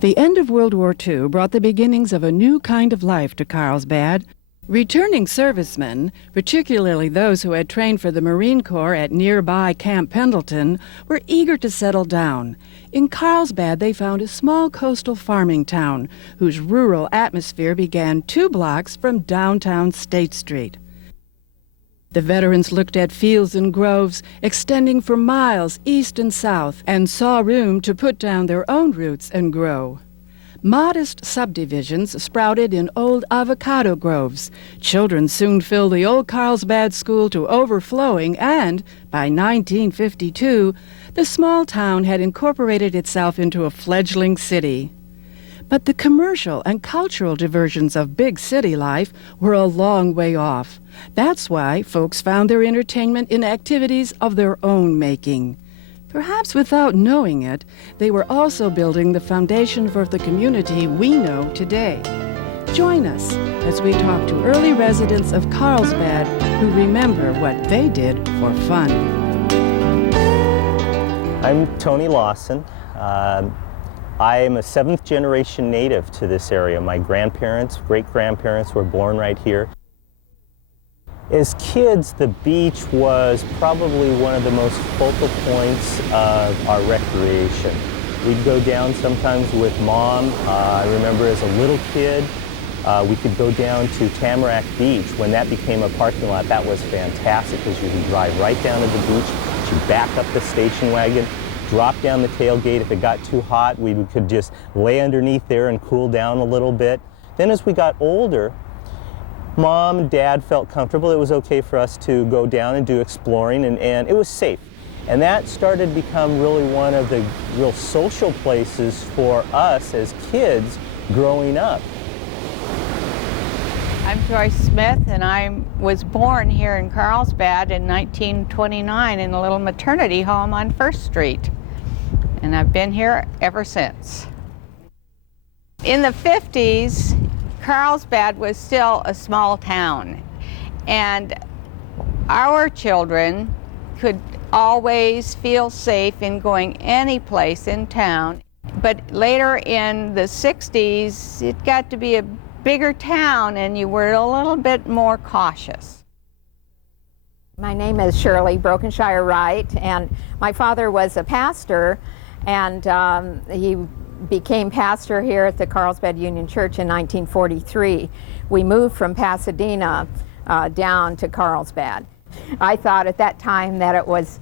The end of World War II brought the beginnings of a new kind of life to Carlsbad. Returning servicemen, particularly those who had trained for the Marine Corps at nearby Camp Pendleton, were eager to settle down. In Carlsbad, they found a small coastal farming town whose rural atmosphere began 2 blocks from downtown State Street. The veterans looked at fields and groves extending for miles east and south and saw room to put down their own roots and grow. Modest subdivisions sprouted in old avocado groves. Children soon filled the old Carlsbad school to overflowing, and by 1952, the small town had incorporated itself into a fledgling city. But the commercial and cultural diversions of big city life were a long way off. That's why folks found their entertainment in activities of their own making. Perhaps without knowing it, they were also building the foundation for the community we know today. Join us as we talk to early residents of Carlsbad who remember what they did for fun. I'm Tony Lawson. I am a 7th generation native to this area. My grandparents, great-grandparents were born right here. As kids, the beach was probably one of the most focal points of our recreation. We'd go down sometimes with Mom. I remember as a little kid, we could go down to Tamarack Beach. When that became a parking lot, that was fantastic because you could drive right down to the beach. You back up the station wagon, drop down the tailgate. If it got too hot, we could just lay underneath there and cool down a little bit. Then as we got older, Mom and Dad felt comfortable. It was okay for us to go down and do exploring, and it was safe. And that started to become really one of the real social places for us as kids growing up. I'm Joyce Smith, and I was born here in Carlsbad in 1929 in a little maternity home on 1st Street. And I've been here ever since. In the 50s, Carlsbad was still a small town, and our children could always feel safe in going any place in town. But later in the 60s, it got to be a bigger town and you were a little bit more cautious. My name is Shirley, Brokenshire Wright, and my father was a pastor, and he became pastor here at the Carlsbad Union Church in 1943. We moved from Pasadena down to Carlsbad. I thought at that time that it was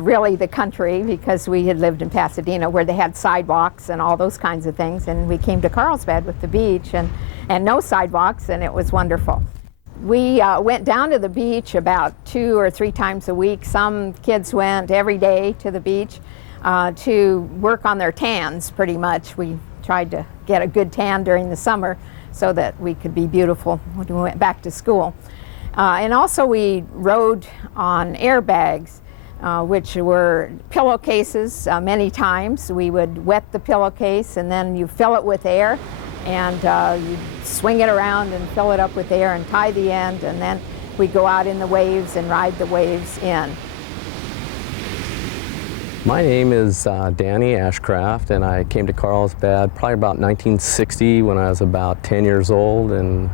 really the country, because we had lived in Pasadena where they had sidewalks and all those kinds of things, and we came to Carlsbad with the beach and no sidewalks, and it was wonderful. We went down to the beach about 2 or 3 times a week. Some kids went every day to the beach to work on their tans, pretty much. We tried to get a good tan during the summer so that we could be beautiful when we went back to school. And also we rode on airbags, which were pillowcases many times. We would wet the pillowcase and then you fill it with air, and you swing it around and fill it up with air and tie the end, and then we'd go out in the waves and ride the waves in. My name is Danny Ashcraft, and I came to Carlsbad probably about 1960 when I was about 10 years old, and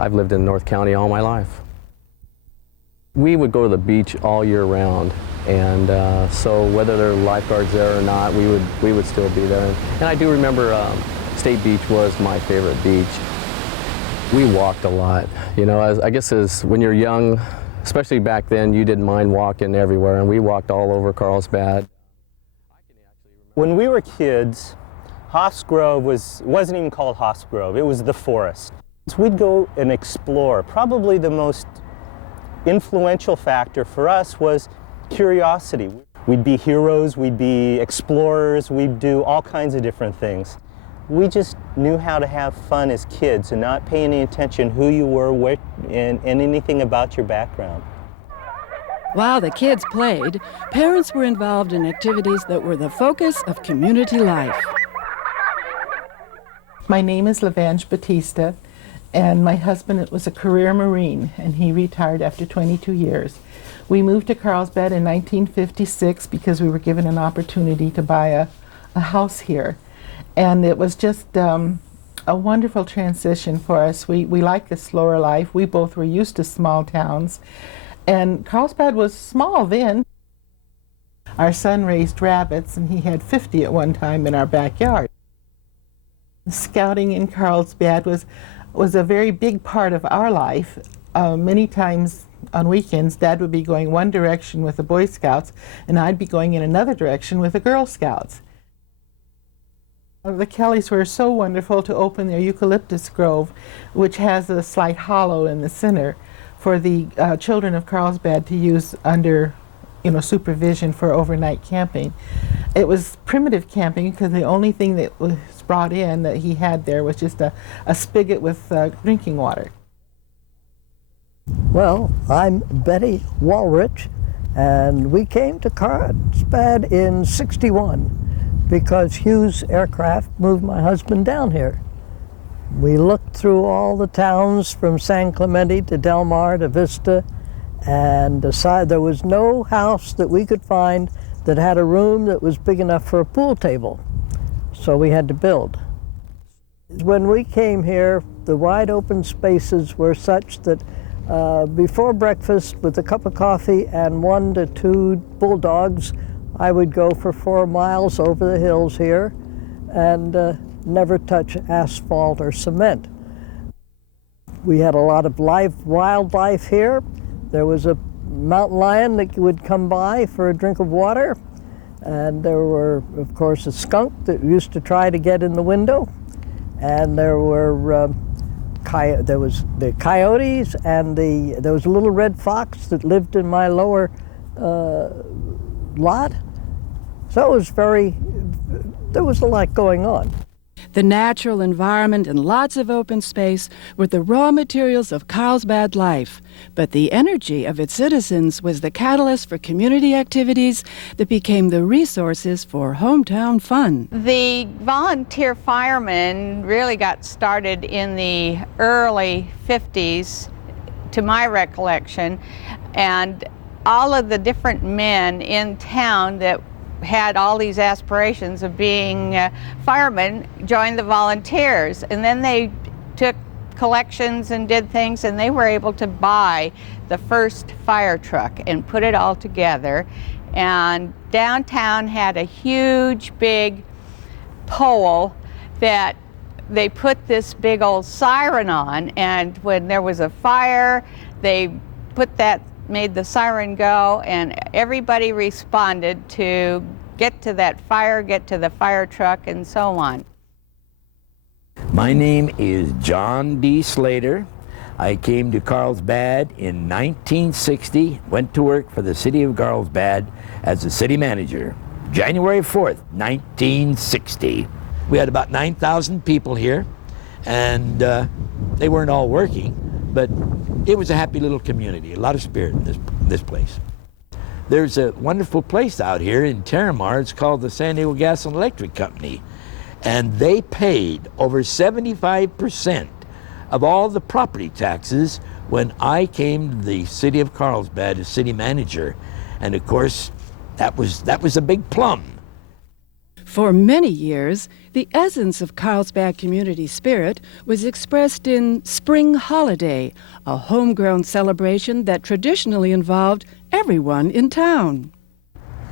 I've lived in North County all my life. We would go to the beach all year round, and so whether there were lifeguards there or not, we would still be there. And I do remember State Beach was my favorite beach. We walked a lot, you know. I guess as when you're young, especially back then, you didn't mind walking everywhere, and we walked all over Carlsbad. When we were kids, Hoff's Grove wasn't even called Hoff's Grove, it was the forest. So we'd go and explore. Probably the most influential factor for us was curiosity. We'd be heroes, we'd be explorers, we'd do all kinds of different things. We just knew how to have fun as kids and not pay any attention who you were, what, and anything about your background. While the kids played, parents were involved in activities that were the focus of community life. My name is Lavange Batista, and my husband was a career Marine, and he retired after 22 years. We moved to Carlsbad in 1956 because we were given an opportunity to buy a house here. And it was just a wonderful transition for us. We like the slower life. We both were used to small towns. And Carlsbad was small then. Our son raised rabbits, and he had 50 at one time in our backyard. Scouting in Carlsbad was a very big part of our life. Many times on weekends, Dad would be going one direction with the Boy Scouts, and I'd be going in another direction with the Girl Scouts. The Kellys were so wonderful to open their eucalyptus grove, which has a slight hollow in the center, for the children of Carlsbad to use under supervision for overnight camping. It was primitive camping because the only thing that was brought in that he had there was just a spigot with drinking water. Well, I'm Betty Wollrich, and we came to Carlsbad in '61 because Hughes Aircraft moved my husband down here. We looked through all the towns from San Clemente to Del Mar to Vista, and decided there was no house that we could find that had a room that was big enough for a pool table. So we had to build. When we came here, the wide open spaces were such that before breakfast, with a cup of coffee and 1 to 2 bulldogs, I would go for 4 miles over the hills here and never touch asphalt or cement. We had a lot of wildlife here. There was a mountain lion that would come by for a drink of water, and there were, of course, a skunk that used to try to get in the window, and there were there was the coyotes, and there was a little red fox that lived in my lower lot. So it was there was a lot going on. The natural environment and lots of open space were the raw materials of Carlsbad life, but the energy of its citizens was the catalyst for community activities that became the resources for hometown fun. The volunteer firemen really got started in the early 50s, to my recollection, and all of the different men in town that had all these aspirations of being firemen joined the volunteers, and then they took collections and did things, and they were able to buy the first fire truck and put it all together. And downtown had a huge big pole that they put this big old siren on, and when there was a fire, they made the siren go, and everybody responded to get to that fire, get to the fire truck, and so on. My name is John D. Slater. I came to Carlsbad in 1960, went to work for the city of Carlsbad as the city manager. January 4th, 1960. We had about 9,000 people here, and they weren't all working, but it was a happy little community, a lot of spirit in this place. There's a wonderful place out here in Terramar. It's called the San Diego Gas and Electric Company, and they paid over 75% of all the property taxes when I came to the city of Carlsbad as city manager. And of course, that was a big plum. For many years, the essence of Carlsbad community spirit was expressed in Spring Holiday, a homegrown celebration that traditionally involved everyone in town.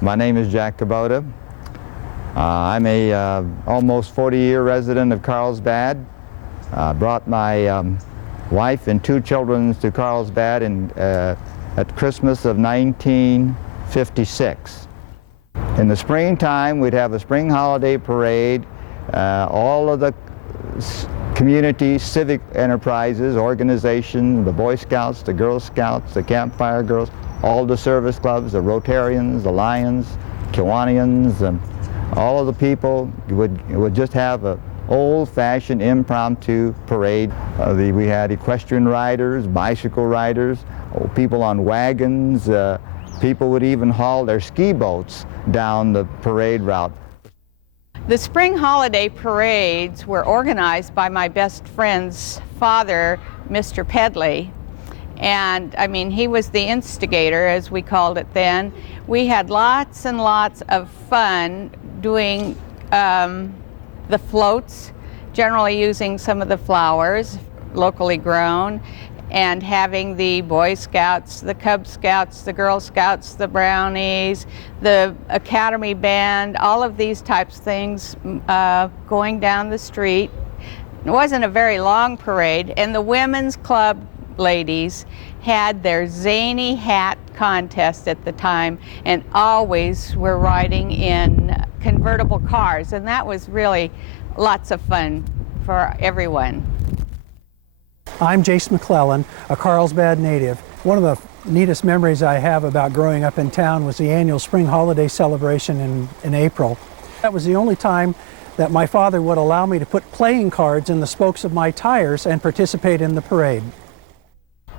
My name is Jack Kubota. I'm a almost 40-year resident of Carlsbad. Brought my wife and 2 children to Carlsbad at Christmas of 1956. In the springtime, we'd have a spring holiday parade. All of the community civic enterprises, organizations, the Boy Scouts, the Girl Scouts, the Campfire Girls, all the service clubs, the Rotarians, the Lions, Kiwanians, all of the people would just have an old-fashioned impromptu parade. We had equestrian riders, bicycle riders, people on wagons. People would even haul their ski boats down the parade route. The spring holiday parades were organized by my best friend's father, Mr. Pedley. And I mean, he was the instigator, as we called it then. We had lots and lots of fun doing the floats, generally using some of the flowers locally grown, and having the Boy Scouts, the Cub Scouts, the Girl Scouts, the Brownies, the Academy Band, all of these types of things going down the street. It wasn't a very long parade, and the Women's Club ladies had their zany hat contest at the time, and always were riding in convertible cars, and that was really lots of fun for everyone. I'm Jayce McClellan, a Carlsbad native. One of the neatest memories I have about growing up in town was the annual spring holiday celebration in April. That was the only time that my father would allow me to put playing cards in the spokes of my tires and participate in the parade.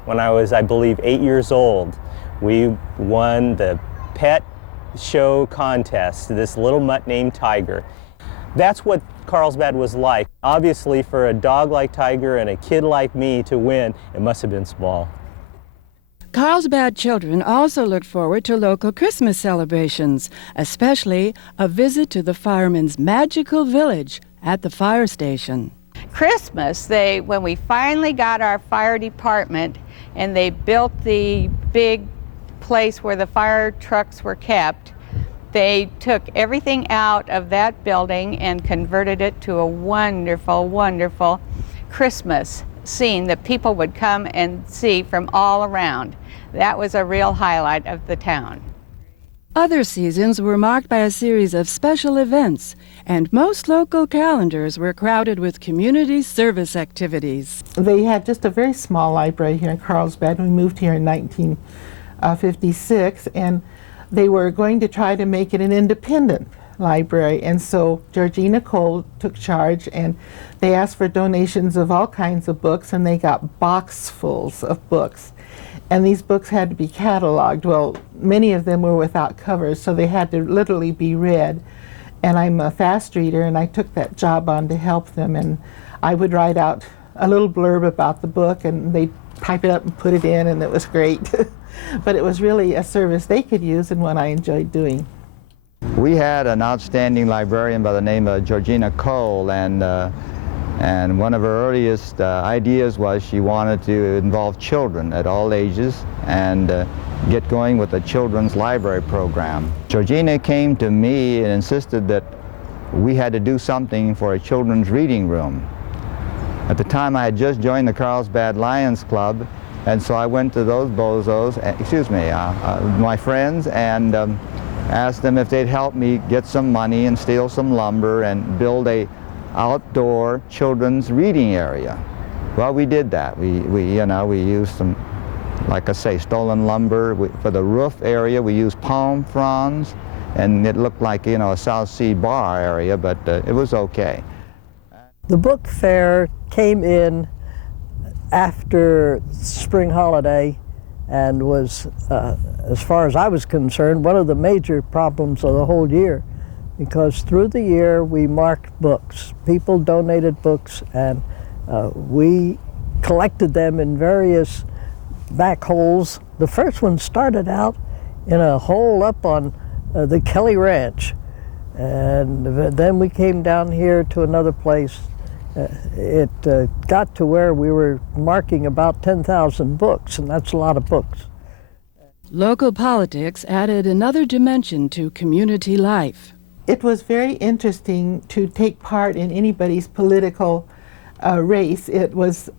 When I was, I believe, 8 years old, we won the pet show contest, this little mutt named Tiger. That's what Carlsbad was like. Obviously, for a dog like Tiger and a kid like me to win, it must have been small. Carlsbad children also looked forward to local Christmas celebrations, especially a visit to the firemen's magical village at the fire station. Christmas, when we finally got our fire department and they built the big place where the fire trucks were kept, they took everything out of that building and converted it to a wonderful, wonderful Christmas scene that people would come and see from all around. That was a real highlight of the town. Other seasons were marked by a series of special events, and most local calendars were crowded with community service activities. They had just a very small library here in Carlsbad. We moved here in 1956, and they were going to try to make it an independent library, and so Georgina Cole took charge, and they asked for donations of all kinds of books, and they got boxfuls of books. And these books had to be cataloged. Well, many of them were without covers, so they had to literally be read. And I'm a fast reader, and I took that job on to help them, and I would write out a little blurb about the book, and they'd type it up and put it in, and it was great. But it was really a service they could use and one I enjoyed doing. We had an outstanding librarian by the name of Georgina Cole, and one of her earliest ideas was she wanted to involve children at all ages and get going with a children's library program. Georgina came to me and insisted that we had to do something for a children's reading room. At the time, I had just joined the Carlsbad Lions Club, and so I went to those bozos, my friends, and asked them if they'd help me get some money and steal some lumber and build a outdoor children's reading area. Well, we did that. We used some, like I say, stolen lumber. For the roof area, we used palm fronds, and it looked like, a South Sea bar area, but it was okay. The book fair came in after spring holiday and was, as far as I was concerned, one of the major problems of the whole year, because through the year we marked books. People donated books, and we collected them in various back holes. The first one started out in a hole up on the Kelly Ranch, and then we came down here to another place. It got to where we were marking about 10,000 books, and that's a lot of books. Local politics added another dimension to community life. It was very interesting to take part in anybody's political race. It was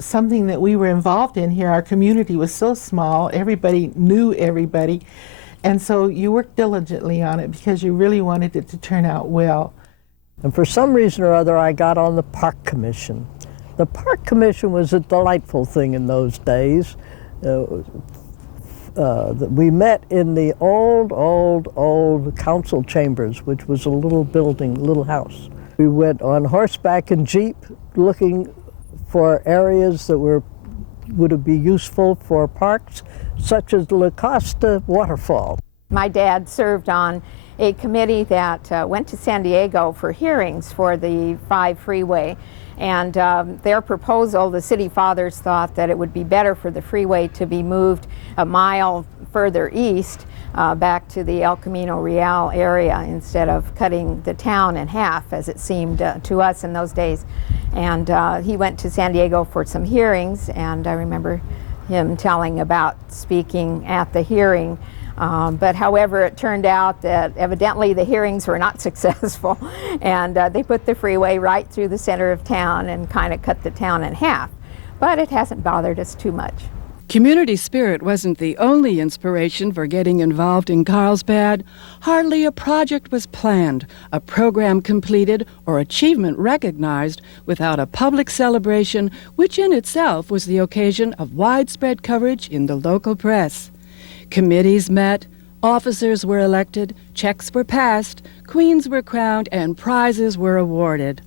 something that we were involved in here. Our community was so small, everybody knew everybody, and so you worked diligently on it because you really wanted it to turn out well. And for some reason or other, I got on the Park Commission. The Park Commission was a delightful thing in those days. We met in the old council chambers, which was a little building, little house. We went on horseback and jeep looking for areas that would be useful for parks, such as the La Costa waterfall. My dad served on a committee that went to San Diego for hearings for the 5 freeway, and their proposal, the city fathers thought that it would be better for the freeway to be moved a mile further east back to the El Camino Real area instead of cutting the town in half, as it seemed to us in those days. And he went to San Diego for some hearings, and I remember him telling about speaking at the hearing. But however, it turned out that evidently the hearings were not successful, and they put the freeway right through the center of town and kind of cut the town in half. But it hasn't bothered us too much. Community spirit wasn't the only inspiration for getting involved in Carlsbad. Hardly a project was planned, a program completed, or achievement recognized without a public celebration, which in itself was the occasion of widespread coverage in the local press. Committees met, officers were elected, checks were passed, queens were crowned, and prizes were awarded.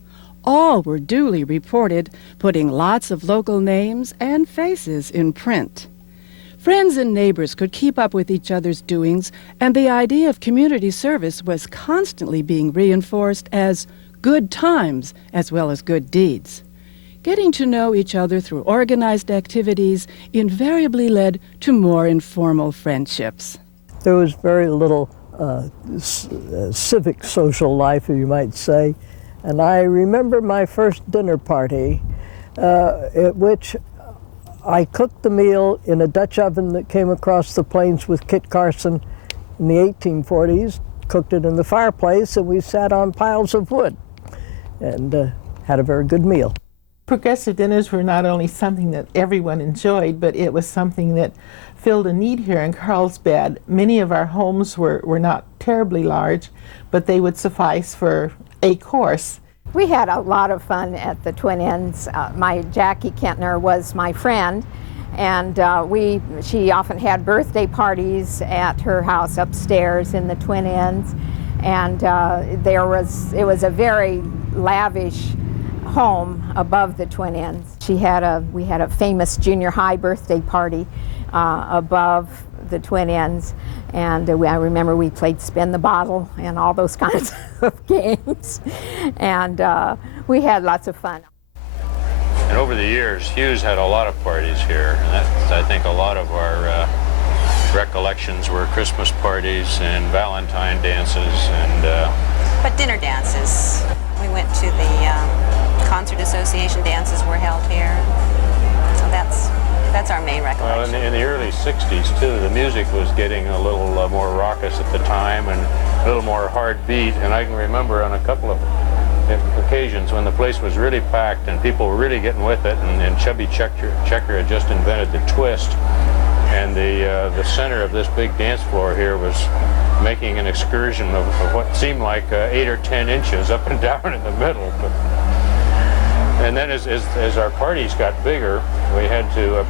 All were duly reported, putting lots of local names and faces in print. Friends and neighbors could keep up with each other's doings, and the idea of community service was constantly being reinforced as good times as well as good deeds. Getting to know each other through organized activities invariably led to more informal friendships. There was very little civic social life, you might say. And I remember my first dinner party at which I cooked the meal in a Dutch oven that came across the plains with Kit Carson in the 1840s, cooked it in the fireplace, and we sat on piles of wood and had a very good meal. Progressive dinners were not only something that everyone enjoyed, but it was something that filled a need here in Carlsbad. Many of our homes were not terribly large, but they would suffice for a course. We had a lot of fun at the Twin Inns. My Jackie Kentner was my friend, and she often had birthday parties at her house upstairs in the Twin Inns, and it was a very lavish home above the Twin Inns. We had a famous junior high birthday party above the Twin Inns, and I remember we played Spin the Bottle and all those kinds of games, and we had lots of fun. And over the years, Hughes had a lot of parties here, and that's, I think, a lot of our recollections were Christmas parties and Valentine dances and... But dinner dances. We went to the Concert Association dances were held here, so that's our main recollection. Well, in the early 60s, too, the music was getting a little more raucous at the time and a little more hard beat, and I can remember on a couple of occasions when the place was really packed and people were really getting with it, and Chubby Checker had just invented the twist, and the center of this big dance floor here was making an excursion of what seemed like 8 or 10 inches up and down in the middle. And then as our parties got bigger, we had to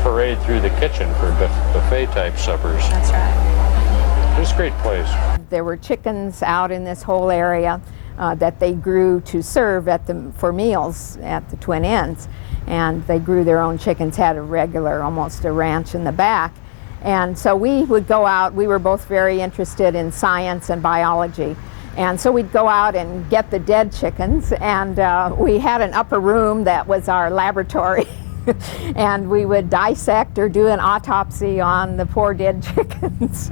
parade through the kitchen for buffet-type suppers. That's right. It was a great place. There were chickens out in this whole area that they grew to serve for meals at the Twin Inns. And they grew their own chickens, had almost a ranch in the back. And so we would go out. We were both very interested in science and biology. And so we'd go out and get the dead chickens, and we had an upper room that was our laboratory. And we would dissect or do an autopsy on the poor dead chickens.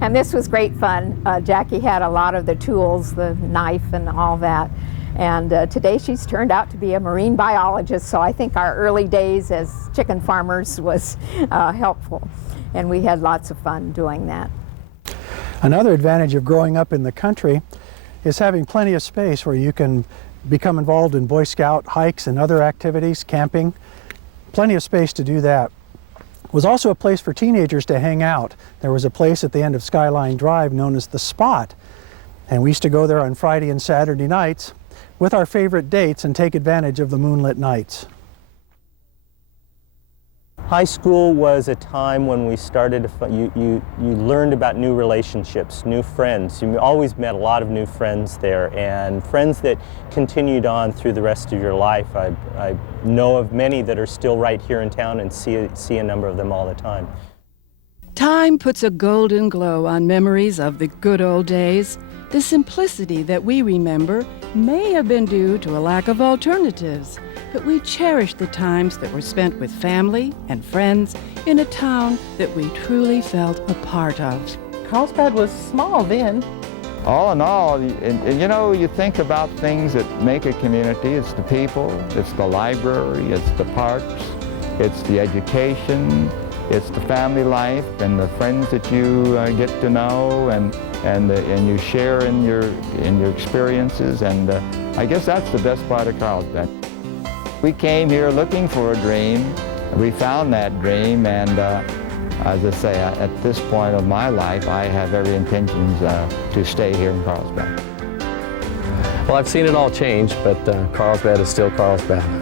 And this was great fun. Jackie had a lot of the tools, the knife and all that. And today she's turned out to be a marine biologist, so I think our early days as chicken farmers was helpful. And we had lots of fun doing that. Another advantage of growing up in the country is having plenty of space where you can become involved in Boy Scout hikes and other activities, camping. Plenty of space to do that. It was also a place for teenagers to hang out. There was a place at the end of Skyline Drive known as The Spot, and we used to go there on Friday and Saturday nights with our favorite dates and take advantage of the moonlit nights. High school was a time when we started, you learned about new relationships, new friends. You always met a lot of new friends there, and friends that continued on through the rest of your life. I know of many that are still right here in town and see a number of them all the time. Time puts a golden glow on memories of the good old days. The simplicity that we remember may have been due to a lack of alternatives. but we cherish the times that were spent with family and friends in a town that we truly felt a part of. Carlsbad was small then. All in all, and you know, you think about things that make a community. It's the people, it's the library, it's the parks, it's the education, it's the family life and the friends that you get to know and you share in your experiences, and I guess that's the best part of Carlsbad. We came here looking for a dream. We found that dream, and as I say, at this point of my life, I have every intention to stay here in Carlsbad. Well, I've seen it all change, but Carlsbad is still Carlsbad.